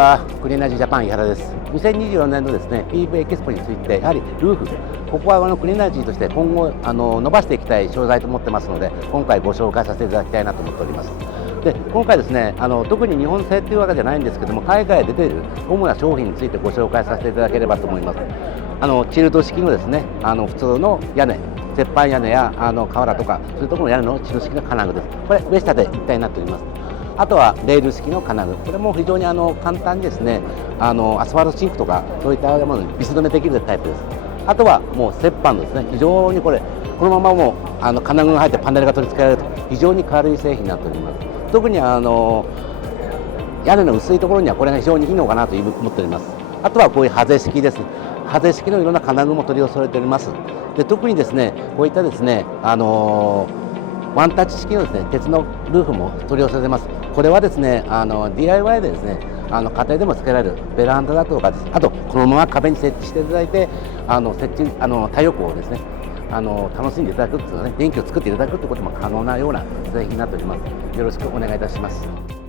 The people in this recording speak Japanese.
はクリーンエナジージャパン井原です。2024年のですね PV エキスポについて、やはりルーフ、ここはクリーンエナジーとして今後伸ばしていきたい商材と思ってますので、今回ご紹介させていただきたいなと思っております。で今回ですね特に日本製というわけじゃないんですけども、海外で出ている主な商品についてご紹介させていただければと思います。チルド式のですね普通の屋根、鉄板屋根や瓦とかそういうところの屋根のチル式の金具です。これ上下で一体になっております。あとはレール式の金具、これも非常に簡単にですねアスファルトシンクとかそういったものにビス止めできるタイプです。あとはもう折板のですね、非常にこのままもう金具が入ってパネルが取り付けられると非常に軽い製品になっております。特に屋根の薄いところにはこれが非常にいいのかなと思っております。あとはこういうハゼ式です。ハゼ式のいろんな金具も取り寄せられております。で特にですねこういったですねワンタッチ式のですね鉄のルーフも取り寄せてます。これはですねDIY でですね家庭でも付けられるベランダだとかです。あとこのまま壁に設置していただいて太陽光をですね楽しんでいただくっていうのはね、電気を作っていただくということも可能なような製品になっております。よろしくお願いいたします。